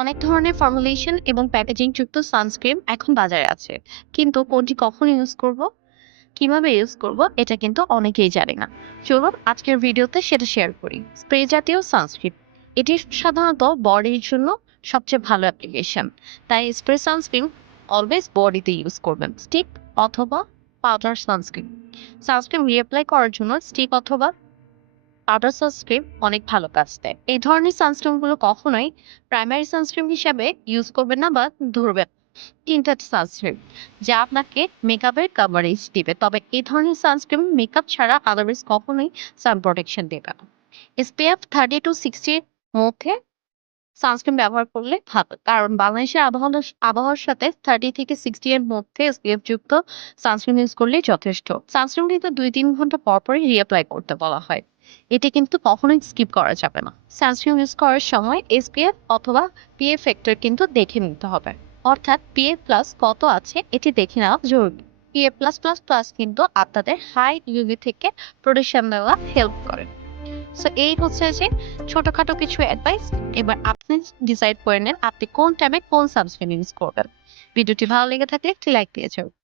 অনেক ধরনের ফর্মুলেশন এবং প্যাকেজিং যুক্ত সানস্ক্রিন এখন বাজারে আছে, কিন্তু কোনটি কখন ইউজ করব, কিভাবে ইউজ করব, এটা কিন্তু অনেকেই জানে না। চলুন আজকের ভিডিওতে সেটা শেয়ার করি। স্প্রে জাতীয় সানস্ক্রিন, এটি সাধারণত বডির জন্য সবচেয়ে ভালো অ্যাপ্লিকেশন। তাই স্প্রে সানস্ক্রিন অলওয়েজ বডিতে ইউজ করবেন, স্টিক অথবা পাউডার সানস্ক্রিন। সানস্ক্রিন রিঅ্যাপ্লাই করার জন্য স্টিক অথবা পাউডার সানস্ক্রিন অনেক ভালো কাজ দেয়। এই ধরনের সানস্ক্রিনগুলো কখনোই প্রাইমারি সানস্ক্রিন হিসাবে ইউজ করবেন না বা ধরবেন টিন্টেড সানস্ক্রিন, যা আপনাকে মেকআপের কাভারেজ দিবে। তবে এই ধরনের সানস্ক্রিন মেকআপ ছাড়া আদারওয়াইজ কখনোই সান প্রোটেকশন দেবে না। SPF 30 to 60 মধ্যে সানস্ক্রিন ব্যবহার করলে ভালো, কারণ বাংলাদেশের আবহাওয়ার সাথে 30 থেকে 60 এর মধ্যে SPF যুক্ত সানস্ক্রিন ইউজ করলেই যথেষ্ট। সানস্ক্রিন কিন্তু 2-3 ঘন্টা পর পরই রিঅ্যাপ্লাই করতে বলা হয়। এটি কিন্তু কখনোই স্কিপ করা যাবে না। সানস্ক্রিন ইউজ করার সময় SPF অথবা PA ফ্যাক্টর কিন্তু দেখে নিতে হবে, অর্থাৎ PA প্লাস কত আছে এটি দেখে নেওয়া জরুরি। PA প্লাস প্লাস প্লাস কিন্তু আপনাদের হাই ইউভি থেকে প্রোটেকশন দেওয়া হেল্প করে। সো এই হচ্ছে যে ছোটখাটো কিছু অ্যাডভাইস। এবার আপনি ডিসাইড করে নেন আপনি কোন টাইমে কোন সানস্ক্রিন ইউজ করবেন। ভিডিওটি ভালো লেগে থাকলে একটি লাইক দিয়ে যাও।